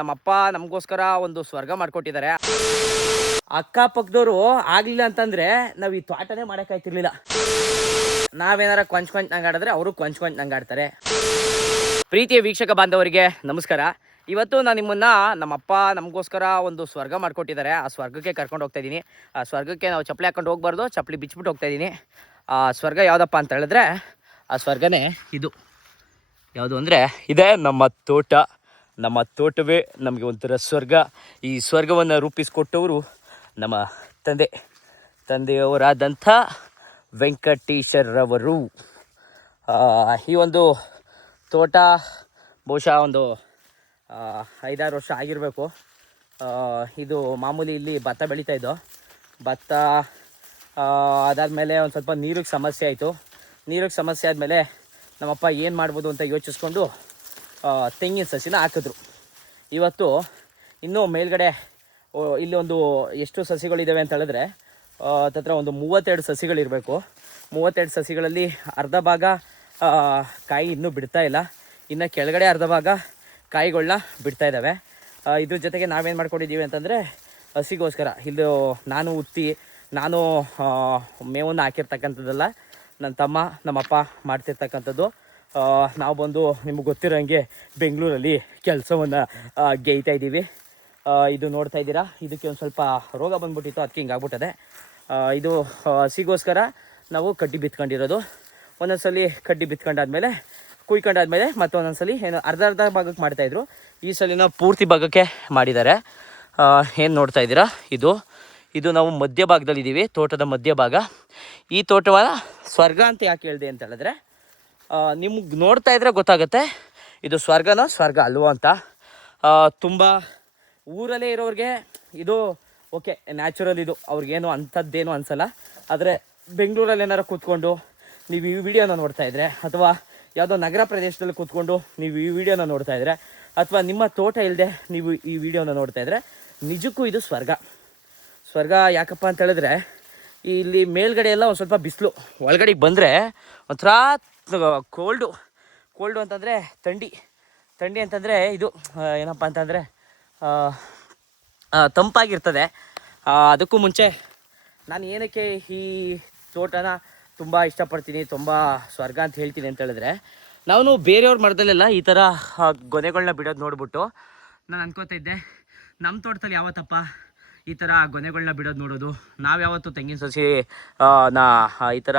ನಮ್ಮಪ್ಪ ನಮಗೋಸ್ಕರ ಒಂದು ಸ್ವರ್ಗ ಮಾಡ್ಕೊಟ್ಟಿದ್ದಾರೆ. ಅಕ್ಕಪಕ್ಕದವರು ಆಗ್ಲಿಲ್ಲ ಅಂತಂದ್ರೆ ನಾವ್ ಈ ತೋಟನೇ ಮಾಡಕ್ಕಾಯ್ತಿರ್ಲಿಲ್ಲ ನಾವೇನಾರ ಕೊಂಚ್ ಕೊಂಚ್ ನಂಗಾಡಿದ್ರೆ ಅವರು ಕೊಂಚ್ ಕೊಂಚ್ ನಂಗಾಡ್ತಾರೆ ಪ್ರೀತಿಯ ವೀಕ್ಷಕ ಬಾಂಧವರಿಗೆ ನಮಸ್ಕಾರ. ಇವತ್ತು ನಾನು ನಿಮ್ಮನ್ನ ನಮ್ಮಪ್ಪ ನಮಗೋಸ್ಕರ ಒಂದು ಸ್ವರ್ಗ ಮಾಡ್ಕೊಟ್ಟಿದ್ದಾರೆ. ಆ ಸ್ವರ್ಗಕ್ಕೆ ಕರ್ಕೊಂಡು ಹೋಗ್ತಾ ಇದ್ದೀನಿ ಆ ಸ್ವರ್ಗಕ್ಕೆ ನಾವು ಚಪ್ಪಲಿ ಹಾಕೊಂಡು ಹೋಗ್ಬಾರ್ದು, ಚಪ್ಪಲಿ ಬಿಚ್ಬಿಟ್ಟು ಹೋಗ್ತಾ ಇದ್ದೀನಿ ಆ ಸ್ವರ್ಗ ಯಾವುದಪ್ಪ ಅಂತ ಹೇಳಿದ್ರೆ, ಆ ಸ್ವರ್ಗನೇ ಇದು. ಯಾವುದು ಅಂದರೆ, ಇದೇ ನಮ್ಮ ತೋಟ. ನಮ್ಮ ತೋಟವೇ ನಮಗೆ ಒಂಥರ ಸ್ವರ್ಗ. ಈ ಸ್ವರ್ಗವನ್ನು ರೂಪಿಸಿಕೊಟ್ಟವರು ನಮ್ಮ ತಂದೆ. ತಂದೆಯವರಾದಂಥ ವೆಂಕಟೇಶರವರು ಈ ಒಂದು ತೋಟ ಬಹುಶಃ ಒಂದು ಐದಾರು ವರ್ಷ ಆಗಿರಬೇಕು. ಇದು ಮಾಮೂಲಿ ಇಲ್ಲಿ ಭತ್ತ ಬೆಳೀತಾ ಇದ್ದೋ. ಭತ್ತ ಅದಾದಮೇಲೆ ಒಂದು ಸ್ವಲ್ಪ ನೀರಿಗೆ ಸಮಸ್ಯೆ ಆಯಿತು. ನೀರಿಗೆ ಸಮಸ್ಯೆ ಆದಮೇಲೆ ನಮ್ಮಪ್ಪ ಏನು ಮಾಡ್ಬೋದು ಅಂತ ಯೋಚಿಸ್ಕೊಂಡು ತೆಂಗಿನ ಸಸಿನ ಹಾಕಿದ್ರು. ಇವತ್ತು ಇನ್ನೂ ಮೇಲ್ಗಡೆ ಇಲ್ಲಿ ಒಂದು ಎಷ್ಟು ಸಸಿಗಳಿದ್ದಾವೆ ಅಂತ ಹೇಳಿದ್ರೆ ತತ್ರ ಒಂದು ಮೂವತ್ತೆರಡು ಸಸಿಗಳಿರಬೇಕು. ಮೂವತ್ತೆರಡು ಸಸಿಗಳಲ್ಲಿ ಅರ್ಧ ಭಾಗ ಕಾಯಿ ಇನ್ನೂ ಬಿಡ್ತಾ ಇಲ್ಲ. ಇನ್ನು ಕೆಳಗಡೆ ಅರ್ಧ ಭಾಗ ಕಾಯಿಗಳನ್ನ ಬಿಡ್ತಾ ಇದ್ದಾವೆ ಇದ್ರ ಜೊತೆಗೆ ನಾವೇನು ಮಾಡ್ಕೊಂಡಿದ್ದೀವಿ ಅಂತಂದರೆ, ಹಸಿಗೋಸ್ಕರ, ಇದು ನಾನು ಉತ್ತಿ ನಾನು ಮೇವನ್ನು ಹಾಕಿರ್ತಕ್ಕಂಥದ್ದಲ್ಲ ನನ್ನ ತಮ್ಮ, ನಮ್ಮಪ್ಪ ಮಾಡ್ತಿರ್ತಕ್ಕಂಥದ್ದು. ನಾವು ಬಂದು ನಿಮಗೆ ಗೊತ್ತಿರೋಂಗೆ ಬೆಂಗಳೂರಲ್ಲಿ ಕೆಲಸವನ್ನು ಗೇಯ್ತಾ ಇದ್ದೀವಿ. ಇದು ನೋಡ್ತಾ ಇದ್ದೀರಾ? ಇದಕ್ಕೆ ಒಂದು ಸ್ವಲ್ಪ ರೋಗ ಬಂದ್ಬಿಟ್ಟಿತ್ತು ಅದಕ್ಕೆ ಹಿಂಗೆ ಆಗ್ಬಿಟ್ಟದೆ. ಇದು ಸಿಗೋಸ್ಕರ ನಾವು ಕಡ್ಡಿ ಬಿತ್ಕೊಂಡಿರೋದು. ಒಂದೊಂದ್ಸಲಿ ಕಡ್ಡಿ ಬಿತ್ಕೊಂಡಾದ್ಮೇಲೆ, ಕುಯ್ಕೊಂಡಾದ್ಮೇಲೆ ಮತ್ತು ಒಂದೊಂದ್ಸಲಿ ಏನು ಅರ್ಧ ಅರ್ಧ ಭಾಗಕ್ಕೆ ಮಾಡ್ತಾಯಿದ್ರು ಈ ಸಲಿನ ಪೂರ್ತಿ ಭಾಗಕ್ಕೆ ಮಾಡಿದ್ದಾರೆ. ಏನು ನೋಡ್ತಾ ಇದ್ದೀರಾ? ಇದು ಇದು ನಾವು ಮಧ್ಯಭಾಗದಲ್ಲಿದ್ದೀವಿ, ತೋಟದ ಮಧ್ಯಭಾಗ. ಈ ತೋಟವನ್ನು ಸ್ವರ್ಗ ಅಂತ ಯಾಕೆ ಹೇಳಿದೆ ಅಂತ ಹೇಳಿದ್ರೆ ನಿಮ್ಗೆ ನೋಡ್ತಾ ಇದ್ರೆ ಗೊತ್ತಾಗುತ್ತೆ, ಇದು ಸ್ವರ್ಗನೋ ಸ್ವರ್ಗ ಅಲ್ವೋ ಅಂತ. ತುಂಬ ಊರಲ್ಲೇ ಇರೋರಿಗೆ ಇದು ಓಕೆ ನ್ಯಾಚುರಲ್ ಇದು. ಅವ್ರಿಗೇನು ಅಂಥದ್ದೇನು ಅನಿಸಲ್ಲ. ಆದರೆ ಬೆಂಗಳೂರಲ್ಲಿ ಏನಾರು ಕೂತ್ಕೊಂಡು ನೀವು ಈ ವಿಡಿಯೋನ ನೋಡ್ತಾ ಇದ್ರೆ, ಅಥವಾ ಯಾವುದೋ ನಗರ ಪ್ರದೇಶದಲ್ಲಿ ಕೂತ್ಕೊಂಡು ನೀವು ಈ ವಿಡಿಯೋನ ನೋಡ್ತಾ ಇದ್ರೆ, ಅಥವಾ ನಿಮ್ಮ ತೋಟ ಇಲ್ಲದೆ ನೀವು ಈ ವಿಡಿಯೋನ ನೋಡ್ತಾ ಇದ್ರೆ, ನಿಜಕ್ಕೂ ಇದು ಸ್ವರ್ಗ. ಸ್ವರ್ಗ ಯಾಕಪ್ಪ ಅಂತ ಹೇಳಿದ್ರೆ, ಇಲ್ಲಿ ಮೇಲ್ಗಡೆ ಎಲ್ಲ ಒಂದು ಸ್ವಲ್ಪ ಬಿಸಿಲು. ಒಳಗಡೆಗೆ ಬಂದರೆ ಒಂಥರ ಕೋಲ್ಡು ಕೋಲ್ಡು ಅಂತಂದರೆ ಥಂಡಿ. ಥಂಡಿ ಅಂತಂದರೆ ಇದು ಏನಪ್ಪ ಅಂತಂದರೆ ತಂಪಾಗಿರ್ತದೆ. ಅದಕ್ಕೂ ಮುಂಚೆ ನಾನು ಏನಕ್ಕೆ ಈ ತೋಟನ ತುಂಬ ಇಷ್ಟಪಡ್ತೀನಿ, ತುಂಬ ಸ್ವರ್ಗ ಅಂತ ಹೇಳ್ತೀನಿ ಅಂತ ಹೇಳಿದ್ರೆ, ನಾನು ಬೇರೆಯವ್ರ ಮರದಲ್ಲೆಲ್ಲ ಈ ಥರ ಗೊನೆಗಳನ್ನ ಬಿಡೋದು ನೋಡ್ಬಿಟ್ಟು ನಾನು ಅನ್ಕೋತಾ ಇದ್ದೆ ನಮ್ಮ ತೋಟದಲ್ಲಿ ಯಾವತ್ತಪ್ಪ? ಈ ಥರ ಗೊನೆಗಳನ್ನ ಬಿಡೋದು ನೋಡೋದು. ನಾವು ಯಾವತ್ತು ತೆಂಗಿನ ಸಸಿ ನಾ ಈ ಥರ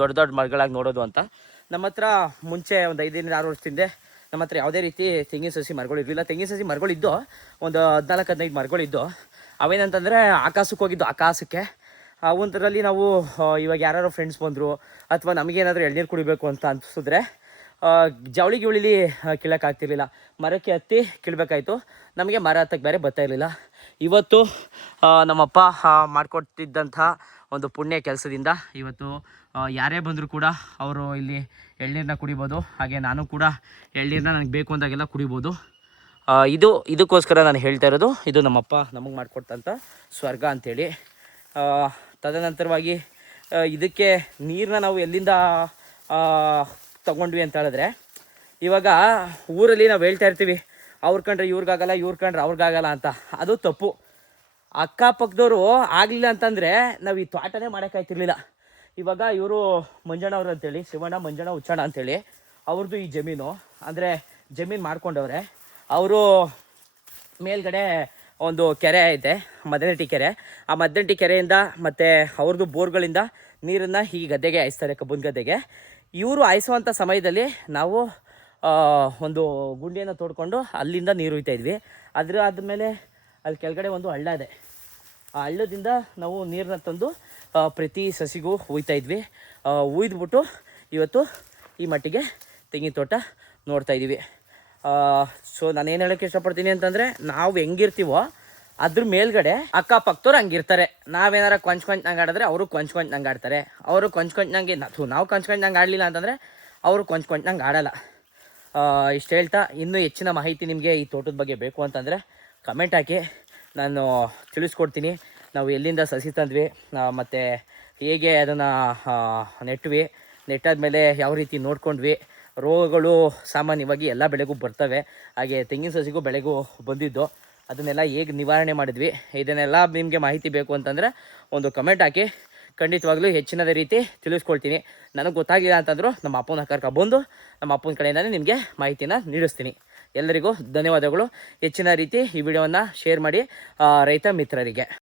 ದೊಡ್ಡ ದೊಡ್ಡ ಮರಗಳಾಗಿ ನೋಡೋದು ಅಂತ. ನಮ್ಮ ಹತ್ರ ಮುಂಚೆ ಒಂದು ಐದರಿಂದ ಆರು ವರ್ಷದಿಂದ ನಮ್ಮ ಹತ್ರ ಯಾವುದೇ ರೀತಿ ತೆಂಗಿನ ಸಸಿ ಮರಗಳು ಇರಲಿಲ್ಲ. ತೆಂಗಿನ ಸಸಿ ಮರಗಳಿದ್ದು ಒಂದು ಹದಿನಾಲ್ಕು, ಹದಿನೈದು ಮರಗಳಿದ್ದು ಅವೇನಂತಂದರೆ ಆಕಾಶಕ್ಕೆ ಹೋಗಿದ್ದು, ಆಕಾಶಕ್ಕೆ. ಆ, ಒಂದರಲ್ಲಿ ನಾವು ಇವಾಗ ಯಾರು ಫ್ರೆಂಡ್ಸ್ ಬಂದರು, ಅಥವಾ ನಮಗೇನಾದರೂ ಎಳ್ನೀರು ಕುಡಿಬೇಕು ಅಂತ ಅನಿಸಿದ್ರೆ ಜವಳಿ ಗಿವಳಿಲಿ ಕೀಳೋಕ್ಕಾಗ್ತಿರ್ಲಿಲ್ಲ ಮರಕ್ಕೆ ಹತ್ತಿ ಕೀಳಬೇಕಾಯ್ತು. ನಮಗೆ ಮರ ಹತ್ತಕ್ಕೆ ಬೇರೆ ಬರ್ತಾ ಇರಲಿಲ್ಲ. ಇವತ್ತು ನಮ್ಮಪ್ಪ ಮಾಡಿಕೊಟ್ಟಿದ್ದಂಥ ಒಂದು ಪುಣ್ಯ ಕೆಲಸದಿಂದ ಇವತ್ತು ಯಾರೇ ಬಂದರೂ ಕೂಡ ಅವರು ಇಲ್ಲಿ ಎಳ್ನೀರನ್ನ ಕುಡಿಬೋದು. ಹಾಗೆ ನಾನು ಕೂಡ ಎಳ್ನೀರನ್ನ ನನಗೆ ಬೇಕು ಅಂದಾಗೆಲ್ಲ ಕುಡಿಬೋದು. ಇದು, ಇದಕ್ಕೋಸ್ಕರ ನಾನು ಹೇಳ್ತಾ ಇರೋದು, ಇದು ನಮ್ಮಪ್ಪ ನಮಗೆ ಮಾಡಿಕೊಟ್ಟಂಥ ಸ್ವರ್ಗ ಅಂಥೇಳಿ ತದನಂತರವಾಗಿ ಇದಕ್ಕೆ ನೀರನ್ನ ನಾವು ಎಲ್ಲಿಂದ ತಗೊಂಡ್ವಿ ಅಂತ ಹೇಳಿದ್ರೆ, ಇವಾಗ ಊರಲ್ಲಿ ನಾವು ಹೇಳ್ತಾ ಇರ್ತೀವಿ, ಅವ್ರ ಕಂಡ್ರೆ ಇವ್ರಿಗಾಗಲ್ಲ ಇವ್ರ ಕಂಡ್ರೆ ಅವ್ರಿಗಾಗಲ್ಲ ಅಂತ. ಅದು ತಪ್ಪು. ಅಕ್ಕಪಕ್ಕದವರು ಆಗಲಿಲ್ಲ ಅಂತಂದರೆ ನಾವು ಈ ತೋಟನೇ ಮಾಡೋಕ್ಕಾಯ್ತಿರ್ಲಿಲ್ಲ ಇವಾಗ ಇವರು ಮಂಜಣ್ಣ ಅವರು ಅಂತೇಳಿ, ಶಿವಣ್ಣ, ಮಂಜಣ್ಣ, ಉಚ್ಚಣ್ಣ ಅಂತೇಳಿ ಅವ್ರದ್ದು ಈ ಜಮೀನು, ಅಂದರೆ ಜಮೀನು ಮಾಡ್ಕೊಂಡವ್ರೆ ಅವರು ಮೇಲ್ಗಡೆ ಒಂದು ಕೆರೆ ಐತೆ ಮದನಟ್ಟಿ ಕೆರೆ. ಆ ಮದನಟ್ಟಿ ಕೆರೆಯಿಂದ ಮತ್ತು ಅವ್ರದ್ದು ಬೋರ್ಗಳಿಂದ ನೀರನ್ನು ಈ ಗದ್ದೆಗೆ ಹಾಯಿಸ್ತಾರೆ, ಕಬ್ಬನ್ ಗದ್ದೆಗೆ. ಇವರು ಹಾಯಿಸುವಂಥ ಸಮಯದಲ್ಲಿ ನಾವು ಒಂದು ಗುಂಡಿಯನ್ನು ತೋಡ್ಕೊಂಡು ಅಲ್ಲಿಂದ ನೀರು ಹುಯ್ತಾ ಇದ್ವಿ. ಅದ್ರ ಆದಮೇಲೆ ಅಲ್ಲಿ ಕೆಳಗಡೆ ಒಂದು ಹಳ್ಳ ಇದೆ. ಆ ಹಳ್ಳದಿಂದ ನಾವು ನೀರನ್ನ ತಂದು ಪ್ರತಿ ಸಸಿಗೂ ಹುಯ್ತಾ ಇದ್ವಿ. ಹುಯ್ದ್ಬಿಟ್ಟು ಇವತ್ತು ಈ ಮಟ್ಟಿಗೆ ತೆಂಗಿನ ತೋಟ ನೋಡ್ತಾ ಇದ್ದೀವಿ. ಸೊ ನಾನೇನು ಹೇಳೋಕ್ಕೆ ಇಷ್ಟಪಡ್ತೀನಿ ಅಂತಂದರೆ, ನಾವು ಹೆಂಗಿರ್ತೀವೋ ಅದ್ರ ಮೇಲ್ಗಡೆ ಅಕ್ಕಪಕ್ಕದವ್ರು ಹಂಗಿರ್ತಾರೆ. ನಾವೇನಾರ ಕೊಂಚ್ ಕೊಂಚ್ ನಂಗೆ ಆಡಿದ್ರೆ ಅವರು ಕೊಂಚ್ ಕೊಂಚ್ ನಂಗೆ ಆಡ್ತಾರೆ. ಅವರು ಕೊಂಚ್ ಕೊಂಚ್ ನಂಗೆ ನಾವು ಕೊಂಚ್ ಕೊಂಚ್ ನಂಗೆ ಆಡಲಿಲ್ಲ ಅಂತಂದರೆ ಅವರು ಕೊಂಚ್ ಕೊಂಚ್ ನಂಗೆ ಆಡಲ್ಲ. ಇಷ್ಟು ಹೇಳ್ತಾ ಇನ್ನೂ ಹೆಚ್ಚಿನ ಮಾಹಿತಿ ನಿಮಗೆ ಈ ತೋಟದ ಬಗ್ಗೆ ಬೇಕು ಅಂತಂದರೆ ಕಮೆಂಟ್ ಹಾಕಿ. ನಾನು ತಿಳಿಸ್ಕೊಡ್ತೀನಿ. ನಾವು ಎಲ್ಲಿಂದ ಸಸಿ ತಂದ್ವಿ ಮತ್ತು ಹೇಗೆ ಅದನ್ನು ನೆಟ್ವಿ. ನೆಟ್ಟಾದ್ಮೇಲೆ ಯಾವ ರೀತಿ ನೋಡ್ಕೊಂಡ್ವಿ. ರೋಗಗಳು ಸಾಮಾನ್ಯವಾಗಿ ಎಲ್ಲ ಬೆಳೆಗೂ ಬರ್ತವೆ. ಹಾಗೆ ತೆಂಗಿನ ಸಸಿಗೂ ಬೆಳೆಗೂ ಬಂದಿದ್ದು. ಅದನ್ನೆಲ್ಲ ಹೇಗೆ ನಿವಾರಣೆ ಮಾಡಿದ್ವಿ, ಇದನ್ನೆಲ್ಲ ನಿಮಗೆ ಮಾಹಿತಿ ಬೇಕು ಅಂತಂದರೆ ಒಂದು ಕಮೆಂಟ್ ಹಾಕಿ. ಖಂಡಿತವಾಗ್ಲೂ ಹೆಚ್ಚಿನದ ರೀತಿ ತಿಳಿಸ್ಕೊಳ್ತೀನಿ. ನನಗೆ ಗೊತ್ತಾಗಿಲ್ಲ ಅಂತಂದರೂ ನಮ್ಮ ಅಪ್ಪನ ಕರ್ಕೊಬಂದು ನಮ್ಮ ಅಪ್ಪನ ಕಡೆಯಿಂದಲೇ ನಿಮಗೆ ಮಾಹಿತಿನ ನೀಡಿಸ್ತೀನಿ. ಎಲ್ಲರಿಗೂ ಧನ್ಯವಾದಗಳು. ಹೆಚ್ಚಿನ ರೀತಿ ಈ ವಿಡಿಯೋವನ್ನು ಶೇರ್ ಮಾಡಿ ರೈತ ಮಿತ್ರರಿಗೆ.